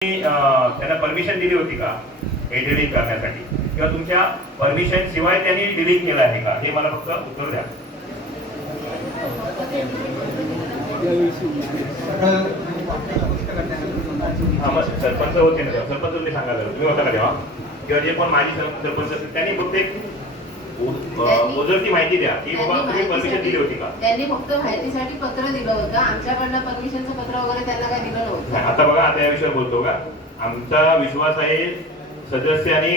त्यांना परमिशन दिली होती का हे डिलीट करण्यासाठी, किंवा तुमच्या परमिशन शिवाय त्यांनी डिलीट केलं आहे का, हे मला फक्त उत्तर द्या. सरपंच होते ना, सरपंच तुम्ही सांगा, तुम्ही होता का तेव्हा, किंवा जे पण माजी सरपंच असतील त्यांनी फक्त एक ओझरती माहिती द्या की बाबा तुम्ही परमिशन दिली होती का. त्यांनी फक्त माहितीसाठी पत्र दिलं होतं, आमच्याकडनं परमिशनचं पत्र वगैरे त्यांना काय दिलं नव्हतं. आता बघा, आता या विषयावर बोलतो का, आमचा विश्वास आहे सदस्य आणि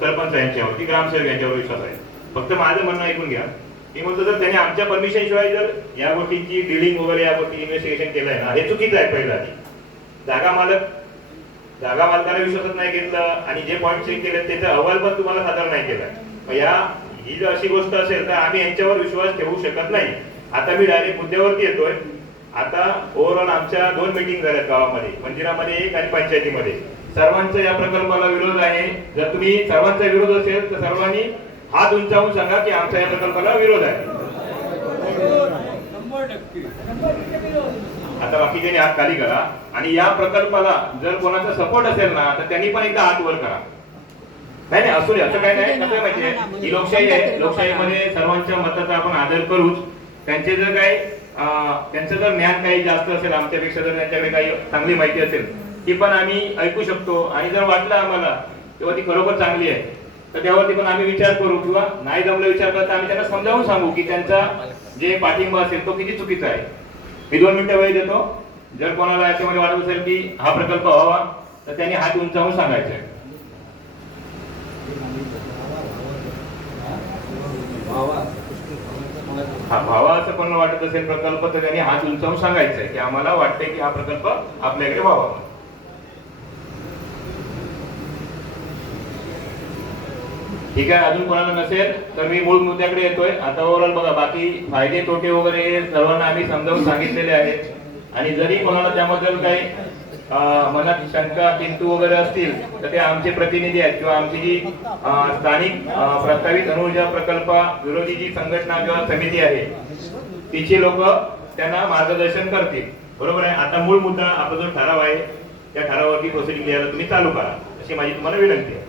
सरपंच यांच्यावर की ग्रामसेवक यांच्यावर विश्वास आहे. फक्त माझं म्हणणं ऐकून घ्या. मी म्हणतो जर त्यांनी आमच्या परमिशन शिवाय जर या गोष्टीची डिलिंग वगैरे या गोष्टी इन्व्हेस्टिगेशन केलंय ना, हे चुकीचं आहे. पहिलं आधी जागा मालकाने विश्वासात नाही घेतलं आणि जे पॉईंट चेक केले त्याचा अहवाल पण तुम्हाला सादर नाही केला. ही जर अशी गोष्ट असेल तर आम्ही यांच्यावर विश्वास ठेवू शकत नाही. आता मी डायरेक्ट मुद्द्यावरती येतोय. आता ओव्हरऑल आमच्या 2 मीटिंग झाल्यात गावामध्ये, मंदिरामध्ये 1 आणि पंचायतीमध्ये. सर्वांचा या प्रकल्पाला विरोध आहे. जर तुम्ही सर्वांचा विरोध असेल तर सर्वांनी हात उंचावून सांगा की आमच्या या प्रकल्पाला विरोध आहे. आता बाकीचे हात खाली करा. आणि या प्रकल्पाला जर कोणाचा सपोर्ट असेल ना तर त्यांनी पण एकदा हात वर करा. नाही असू दे, असं काय नाही. कसं माहितीये, ही लोकशाही आहे. लोकशाहीमध्ये सर्वांच्या मताचा आपण आदर करूच. त्यांचे जर काही त्यांचं जर ज्ञान काही जास्त असेल आमच्यापेक्षा, जर त्यांच्याकडे काही चांगली माहिती असेल ती पण आम्ही ऐकू शकतो. आणि जर वाटलं आम्हाला तेव्हा ती खरोखर चांगली आहे तर त्यावरती पण आम्ही विचार करू, किंवा नाही जमलं विचार करता आम्ही त्यांना समजावून सांगू की त्यांचा जे पाठिंबा असेल तो किती चुकीचा आहे. मी 2 मिनिटं वेळ देतो. जर कोणाला याच्यामध्ये वाटत असेल की हा प्रकल्प व्हावा तर त्यांनी हात उंचावून सांगायचे. भावा असं कोणाला वाटत असेल प्रकल्प तर त्यांनी हात उंचावून सांगायचंय की आम्हाला वाटतंय की हा प्रकल्प आपल्याकडे व्हावा. ठीक आहे. अजून कोणाला नसेल तर मी मूळ मुद्द्याकडे येतोय. आता ओव्हरऑल बघा, बाकी फायदे तोटे वगैरे सर्वांना आम्ही समजावून सांगितलेले आहेत. आणि जरी कोणाला त्याबद्दल काही मनात शंका किंतु वगैरे असतील तर ते आमचे प्रतिनिधी आहेत, किंवा आमची जी स्थानिक प्रस्तावित अणुऊर्जा प्रकल्प विरोधी जी संघटना किंवा समिती आहे तिची लोक त्यांना मार्गदर्शन करतील. बरोबर आहे. आता मूळ मुद्दा आपला जो ठराव आहे त्या ठरावावरती प्रोसिडिंग द्यायला तुम्ही चालू करा, अशी माझी तुम्हाला विनंती आहे.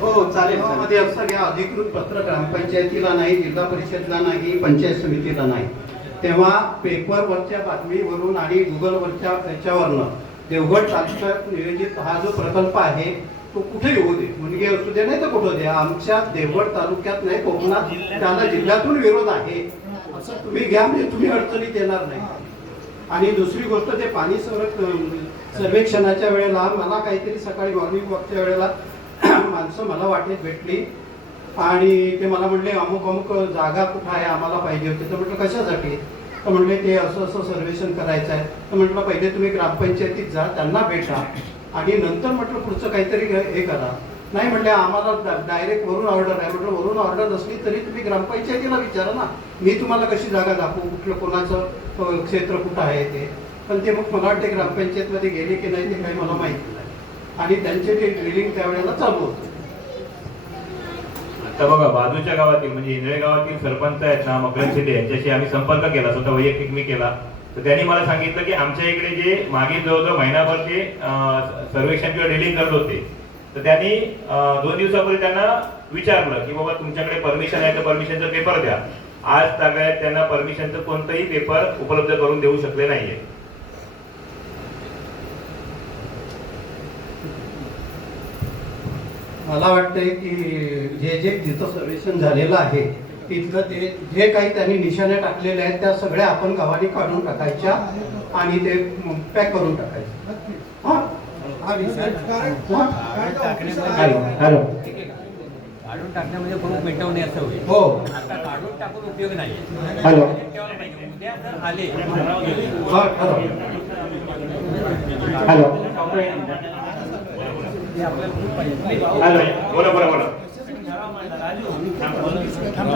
हो चालेल. मध्ये असं घ्या, अधिकृत पत्र ग्रामपंचायतीला नाही, जिल्हा परिषदला नाही, पंचायत समितीला नाही, तेव्हा पेपरवरच्या बातमीवरून आणि गुगलवरच्या याच्यावरनं देवगड तालुक्यात नियोजित हा जो प्रकल्प आहे तो कुठे येऊ दे, मुनगे असू दे नाही तर कुठं दे, आमच्या देवगड तालुक्यात नाही कोकणात त्याला जिल्ह्यातून विरोध आहे असं तुम्ही घ्या, म्हणजे तुम्ही अडचणीत येणार नाही. आणि दुसरी गोष्ट, ते पाणी सर्वेक्षणाच्या वेळेला मला काहीतरी सकाळी मॉर्निंग वॉकच्या वेळेला माणसं मला वाटेत भेटली आणि ते मला म्हणले अमुक अमुक जागा कुठं आहे, आम्हाला पाहिजे होती. तर म्हटलं कशासाठी, तर म्हणले ते असं असं सर्वेक्षण करायचं आहे. तर म्हटलं पहिले तुम्ही ग्रामपंचायतीत जा, त्यांना भेटा आणि नंतर म्हटलं पुढचं काहीतरी हे करा. नाही म्हणले आम्हाला डायरेक्ट वरून ऑर्डर आहे. म्हटलं वरून ऑर्डर नसली तरी तुम्ही ग्रामपंचायतीला विचारा ना, मी तुम्हाला कशी जागा दाखवू, कुठलं कोणाचं क्षेत्र कुठं आहे ते. पण ते मग मला वाटते ग्रामपंचायतमध्ये गेले की नाही ते काही मला माहिती नाही. आणि त्यांचे ते ड्रिलिंग त्यावेळेला चालू होतं. आता बघा, बाजूच्या गावातील म्हणजे इंद्रे गावातील सरपंच आहेत ना, मकरंद शिंदे, यांच्याशी आम्ही संपर्क केला, स्वतः वैयक्तिक मी केला. तर त्यांनी मला सांगितलं की आमच्या इकडे जे मागे जवळजवळ महिनाभर ते सर्वेक्षण किंवा ड्रिलिंग करत होते, तर त्यांनी 2 दिवसापूर्वी त्यांना विचारलं की बाबा तुमच्याकडे परमिशन आहे तर परमिशनचा पेपर द्या. आज तागायत त्यांना परमिशनचं कोणतंही पेपर उपलब्ध करून देऊ शकले नाहीये. मला वाटतंय की जे जिथं सर्वेक्षण झालेलं आहे तिथलं ते जे काही त्यांनी निशाण्या टाकलेल्या आहेत त्या सगळ्या आपण गावाने काढून टाकायच्या आणि ते पॅक करून टाकायचं. काढून टाकण्यामध्ये खूप मिटवणे असं होईल. हो, आता काढून टाकून उपयोग नाही. हॅलो, उद्या जर आले हॅलो, बोला बोला बोला.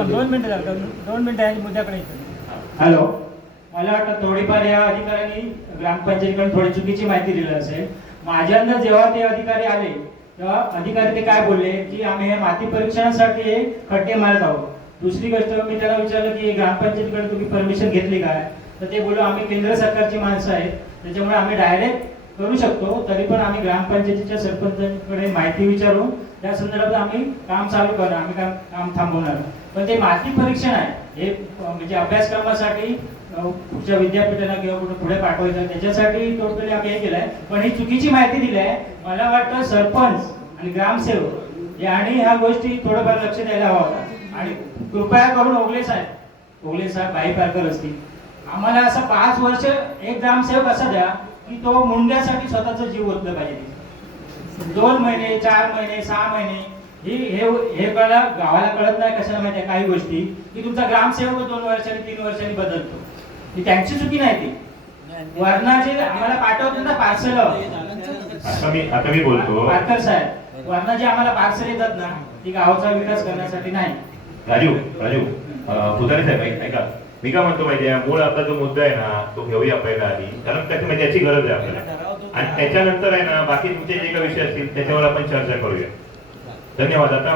2 मिनिटं मुद्द्याकडे. हॅलो, मला वाटतं थोडीफार या अधिकाऱ्यांनी ग्रामपंचायतीकडे थोडी चुकीची माहिती दिली असेल. माझ्या अंदाज जेव्हा ते अधिकारी आले तेव्हा अधिकारी ते काय बोलले की आम्ही हे माती परीक्षणासाठी खड्डे मारत आहोत. दुसरी गोष्ट, मी त्याला विचारलं की ग्रामपंचायतीकडे तुम्ही परमिशन घेतली काय, तर ते बोललो आम्ही केंद्र सरकारची माणसं आहेत, त्याच्यामुळे आम्ही डायरेक्ट करू शकतो, तरी पण आम्ही ग्रामपंचायतीच्या सरपंचांकडे माहिती विचारून त्या संदर्भात आम्ही काम चालू करणार, आम्ही काम थांबवणार. पण ते माती परीक्षण आहे हे म्हणजे अभ्यासक्रमासाठी पुढच्या विद्यापीठाला किंवा कुठे पुढे पाठवायचं, त्याच्यासाठी टोटली आम्ही हे केलंय. पण ही चुकीची माहिती दिली आहे. मला वाटतं सरपंच आणि ग्रामसेवक यांनी ह्या गोष्टी थोडंफार लक्ष द्यायला हवा होता. आणि कृपया करून ओगले साहेब बाई पारकर असतील, आम्हाला असं 5 वर्ष एक ग्रामसेवक असा द्या की तो मुंड्यासाठी स्वतःचा जीव ओतला पाहिजे. 2 महिने 4 महिने 6 महिने हे गावाला कळत नाही. कशाला माहिती आहे काही गोष्टी की तुमचा ग्रामसेवक 2 वर्षांनी 3 वर्षांनी बदलतो, ही त्यांची चुकी नाही. ती वर्णाचे आम्हाला पाठवतात ना पार्सल, आता मी बोलतो पारकर साहेब, वर्णाचे आम्हाला पार्सल येतात ना, ती गावाचा विकास करण्यासाठी नाही. राजू पुजारी साहेब ऐका, मी काय म्हणतो माहितीये, मूळ आपला जो मुद्दा आहे ना तो घेऊया पहिला आधी, कारण त्याची म्हणजे याची गरज आहे आपल्याला, आणि त्याच्यानंतर आहे ना बाकी तुमचे जे काही विषय असतील त्याच्यावर आपण चर्चा करूया. धन्यवाद. आता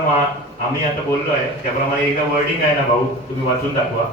आम्ही आता बोललो आहे त्याप्रमाणे एकदा वर्डिंग आहे ना भाऊ, तुम्ही वाचून दाखवा.